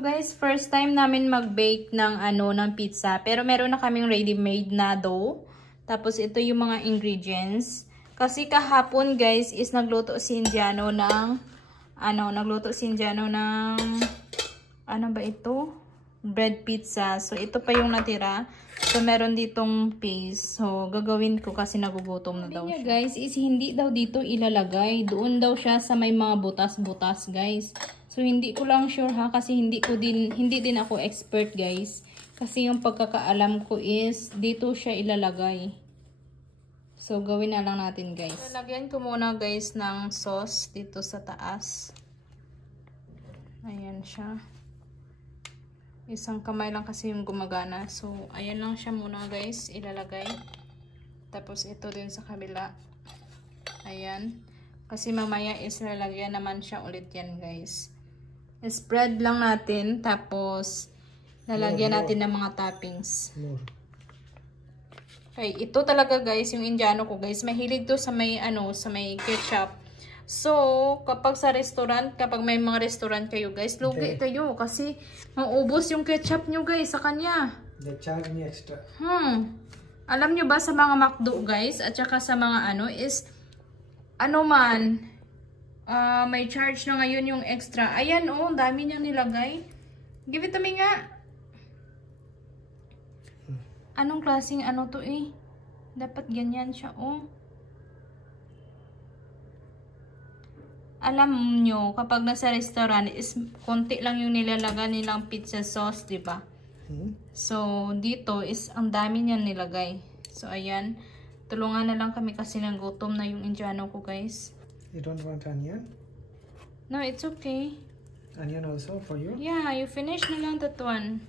So guys, first time namin mag-bake ng ng pizza. Pero meron na kaming ready-made na dough. Tapos ito yung mga ingredients. Kasi kahapon guys is nagluto si Indiano ng ano ba ito? Bread pizza. So ito pa yung natira. So meron ditong paste. So gagawin ko kasi nagugutom na daw siya. Guys is hindi daw dito ilalagay. Doon daw siya sa may mga butas-butas guys. So hindi ko lang sure ha kasi hindi din ako expert guys. Kasi yung pagkakaalam ko is dito siya ilalagay. So gawin na lang natin guys. So, lagyan ko muna guys ng sauce dito sa taas. Ayan siya. Isang kamay lang kasi yung gumagana. So ayan lang siya muna guys ilalagay. Tapos ito din sa kabila. Ayan. Kasi mamaya is lalagyan naman siya ulit yan guys. Spread lang natin, tapos lalagyan natin ng mga toppings. Okay, ito talaga guys, yung Indiano ko guys, mahilig to sa may sa may ketchup. So, kapag sa restaurant, kapag may mga restaurant kayo guys, lugi kayo kasi maubos yung ketchup nyo guys sa kanya. They charge me extra. Alam nyo ba sa mga McDo guys, at saka sa mga is may charge na ngayon yung extra. Ayan ang dami niyang nilagay. Give it to me nga. Anong klaseng to eh? Dapat ganyan siya Alam nyo, kapag nasa restaurant is konti lang yung nilalagay nilang pizza sauce, di ba? So, dito is ang dami niyang nilagay. So, ayan. Tulungan na lang kami kasi nagutom na yung Indiano ko, guys. You don't want onion? No, it's okay. Onion also for you? Yeah, you finish na lang that one.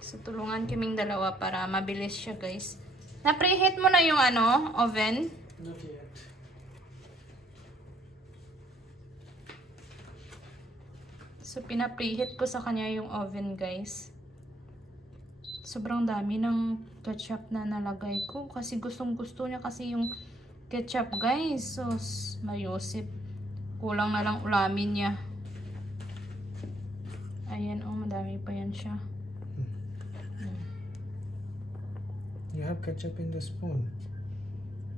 So, tulungan kaming dalawa para mabilis siya, guys. Na-preheat mo na yung oven? Not yet. So, pina-preheat ko sa kanya yung oven, guys. Sobrang dami ng ketchup na nalagay ko. Kasi gustong-gusto niya kasi yung ketchup, guys. So, mayosip. Kulang na lang ulamin niya. Ayan, madami pa yan siya. You have ketchup in the spoon.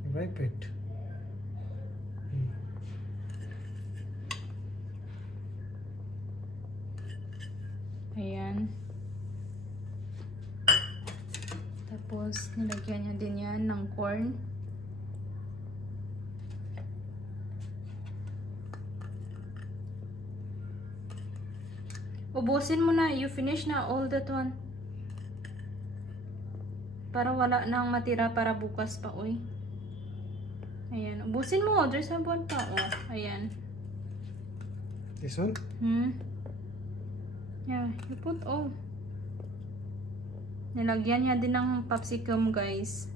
You wipe it. Ayan. Tapos, nilagyan niya din yan ng corn. Ubusin mo na. You finish na all that one. Para wala nang matira para bukas pa, uy. Ayan. Ubusin mo. There's a one pa, Ayan. This one? Yeah, you put all. Nilagyan niya din ng capsicum, guys.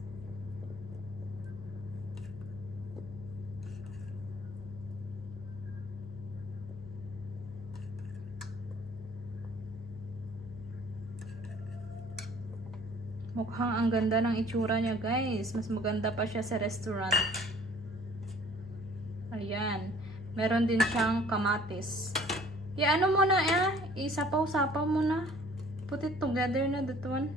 Mukhang ang ganda ng itsura niya, guys. Mas maganda pa siya sa restaurant. Ayan. Meron din siyang kamatis. Mo na, isapaw-sapaw mo na. Put it together na, that one.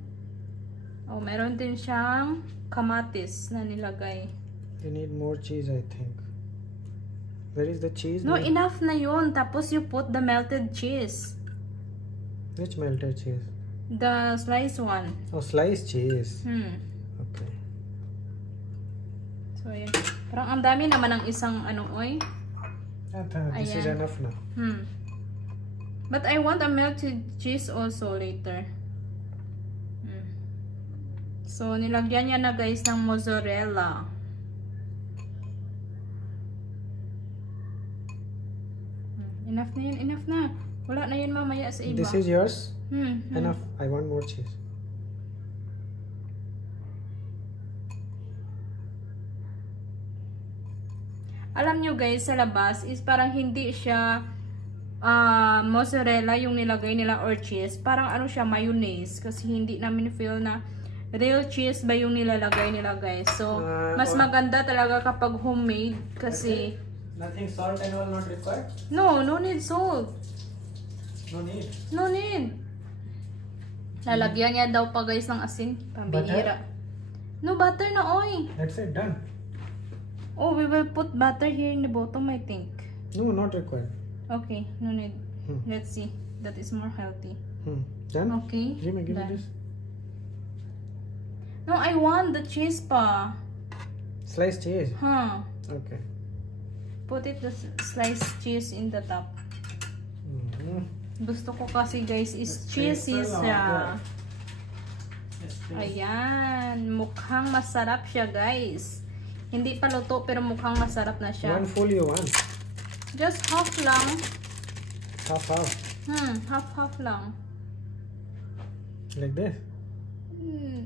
Meron din siyang kamatis na nilagay. You need more cheese, I think. Where is the cheese? No, enough na yun. Tapos you put the melted cheese. Which melted cheese? The sliced one. Oh, sliced cheese. Okay. So, ayan. Parang ang dami naman ng isang This is enough now. But I want a melted cheese also later. So, nilagyan niya na guys ng mozzarella. Enough na yun, enough na. Wala na yun mamaya sa iba. This is yours? Enough. I want more cheese. Alam nyo guys, sa labas is parang hindi siya mozzarella yung nilagay nila or cheese. Parang siya, mayonnaise. Kasi hindi namin feel na real cheese ba yung nilalagay nila guys. So, mas maganda talaga kapag homemade kasi... Nothing salt and all not required? No, no need salt. No need. No need. Lalagyan niya daw pa guys ng asin. Pambihira. No butter na oy. That's it, done. Oh, we will put butter here in the bottom, I think. No, not required. Okay, no need. Let's see. That is more healthy. Done? Okay. Give me done. this. No, I want the cheese pa. Sliced cheese? Huh. Okay. Put it the sliced cheese in the top. Gusto ko kasi guys is cheesy siya. Ayan. Mukhang masarap siya guys. Hindi pa luto pero mukhang masarap na siya. One full you want? Just half lang. Half. Half lang. Like this?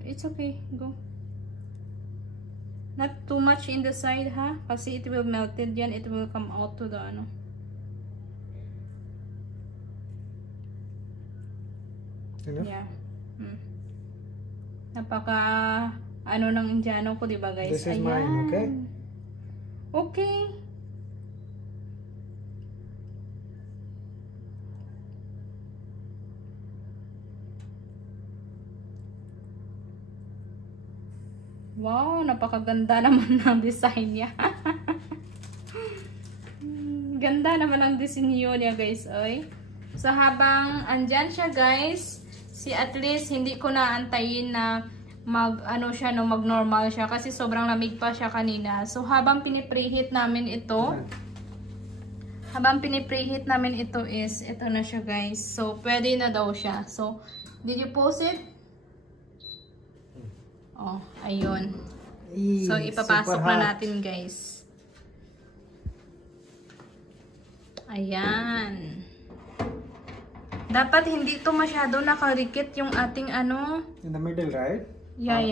It's okay. Go. Not too much in the side ha. Kasi it will melted yan. It will come out to the ano. Enough? Yeah. Napaka ano ng Indiano ko, 'di ba, guys? This is mine, okay? Okay. Wow, napakaganda naman ng design niya. Ganda naman ang design niya, guys, oy. So habang andyan siya, guys, at least hindi ko na antayin na mag-normal siya kasi sobrang lamig pa siya kanina. So habang pinipreheat namin ito, is ito na siya guys. So pwede na daw siya. So did you pause it? Oh, ayun. So ipapasok na natin guys. Ayan. Dapat hindi to masyado nakarikit yung ating ano. In the middle, right? Yeah.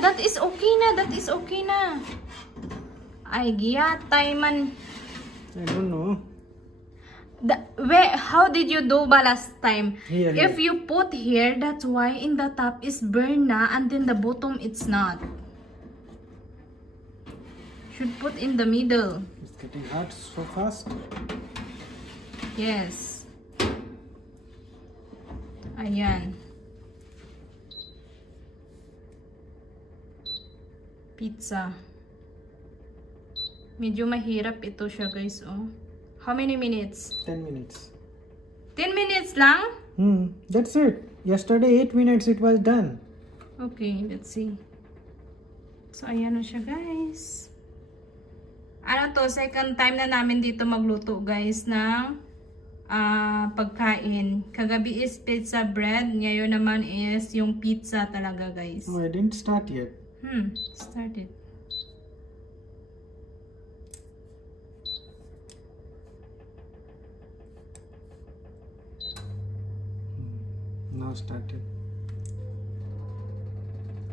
That is okay na. Ay, giyatay man. I don't know. How did you do ba last time? Here. If you put here, that's why in the top is burn na and then the bottom it's not. Should put in the middle. It's getting hot so fast. Yes. Ayan. Pizza. Medyo mahirap ito siya guys, oh. How many minutes? 10 minutes. 10 minutes lang? That's it. Yesterday 8 minutes it was done. Okay, let's see. So ayan na siya guys. Ano to, second time na namin dito magluto guys ng pagkain. Kagabi is pizza bread. Ngayon naman is yung pizza talaga guys. Oh, I didn't start yet. Started. Now started.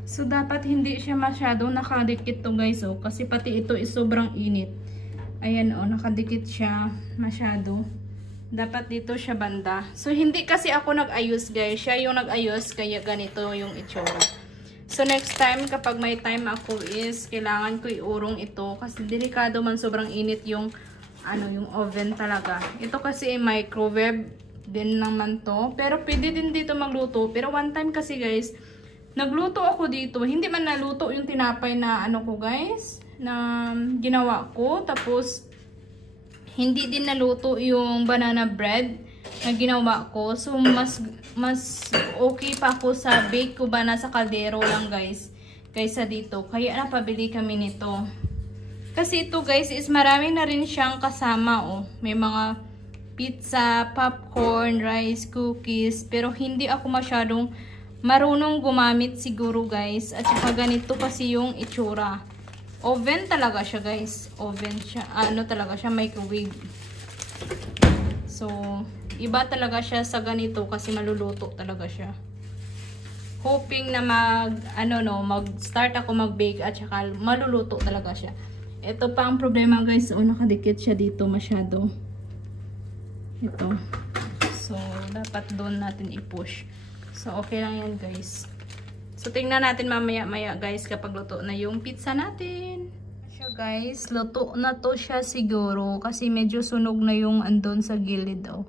So dapat hindi siya masyado nakadikit to guys, oh, kasi pati ito is sobrang init. Ayan, oh, nakadikit siya masyado. Dapat dito siya banda. So hindi kasi ako nag-ayos guys, siya yung nag-ayos kaya ganito yung itsura. So next time kapag may time ako is kailangan ko iurong ito kasi delikado man, sobrang init yung yung oven talaga. Ito kasi ay microwave din naman to, pero pwede din dito magluto. Pero one time kasi guys, nagluto ako dito, hindi man naluto yung tinapay na ko guys, na ginawa ko, tapos hindi din naluto yung banana bread na ginawa ko. So mas okay pa ako sa bake ko ba na sa kaldero lang guys kaysa dito. Kaya napabili kami nito. Kasi ito guys is marami na rin siyang kasama, oh. May mga pizza, popcorn, rice, cookies, pero hindi ako masyadong marunong gumamit siguro guys. At saka ganito kasi yung itsura. Oven talaga siya guys. Oven siya. Talaga siya, microwave. So, iba talaga siya sa ganito kasi maluluto talaga siya. Hoping na mag-start ako mag-bake at saka maluluto talaga siya. Ito pa ang problema guys. Nakadikit siya dito masyado. Ito. So, dapat doon natin i-push. So, okay lang yan guys. So, tingnan natin mamaya-maya guys kapag luto na yung pizza natin. Siya guys, luto na to siya siguro kasi medyo sunog na yung andon sa gilid, oh.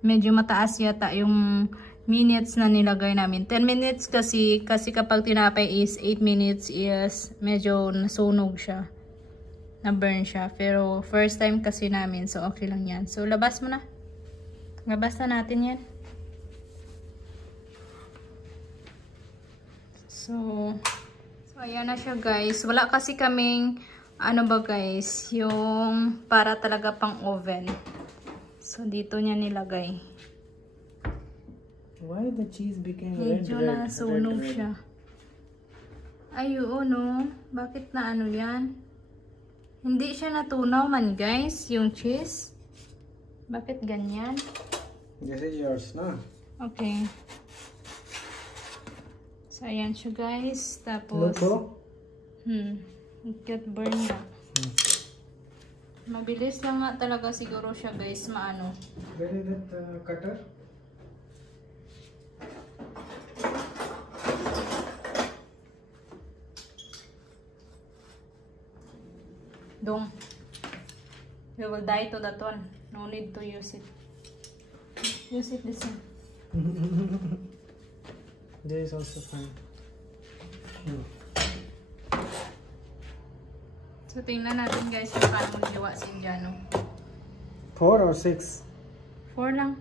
medyo mataas yata yung minutes na nilagay namin. 10 minutes kasi kapag tinapay is 8 minutes is medyo nasunog siya. Na-burn siya. Pero first time kasi namin, so okay lang yan. So labas mo na. Labas na natin yan. So ayan na siya guys. Wala kasi kaming ano ba guys, yung para talaga pang oven. So dito niya nilagay. Why the cheese became red? Medyo nasunog siya. Ay, oo no. Bakit na ano yan? Hindi siya natunaw man guys, yung cheese. Bakit ganyan? This is yours, na? Okay. So ayan siya guys. Tapos get burn na. Mabilis lang nga talaga siguro siya guys, maano. Where is that cutter? Dong. We will die to that one. No need to use it. Use it this one. There is also fine. So tingnan natin guys kung paano maggawa si Indiano. 4 or 6? 4 lang.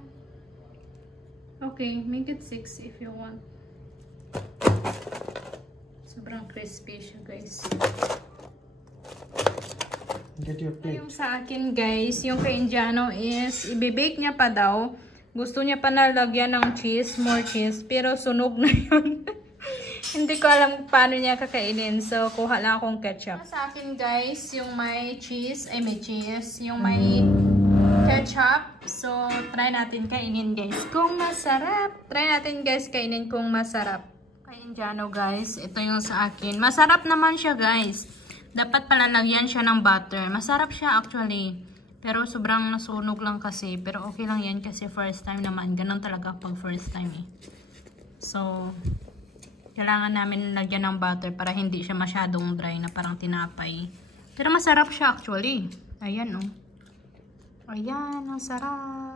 Okay, make it 6 if you want. Sobrang crispy siya guys. Get your plate. Yung sa akin guys, yung kay Indiano is ibibake niya pa daw. Gusto niya pa nalagyan ng cheese, more cheese, pero sunog na yun. Hindi ko alam paano niya kakainin. So, kuha lang akong ketchup. Sa akin guys, yung may cheese, ay may cheese, yung may ketchup. So, try natin kainin guys kung masarap. Try natin guys kainin kung masarap. Kay Indiano guys, ito yung sa akin. Masarap naman siya guys. Dapat palalagyan siya ng butter. Masarap siya actually. Pero sobrang nasunog lang kasi. Pero okay lang yan kasi first time naman. Ganun talaga pag first time eh. So, kailangan namin lagyan ng butter para hindi siya masyadong dry na parang tinapay. Pero masarap siya actually. Ayan oh. Ayan, ang sarap.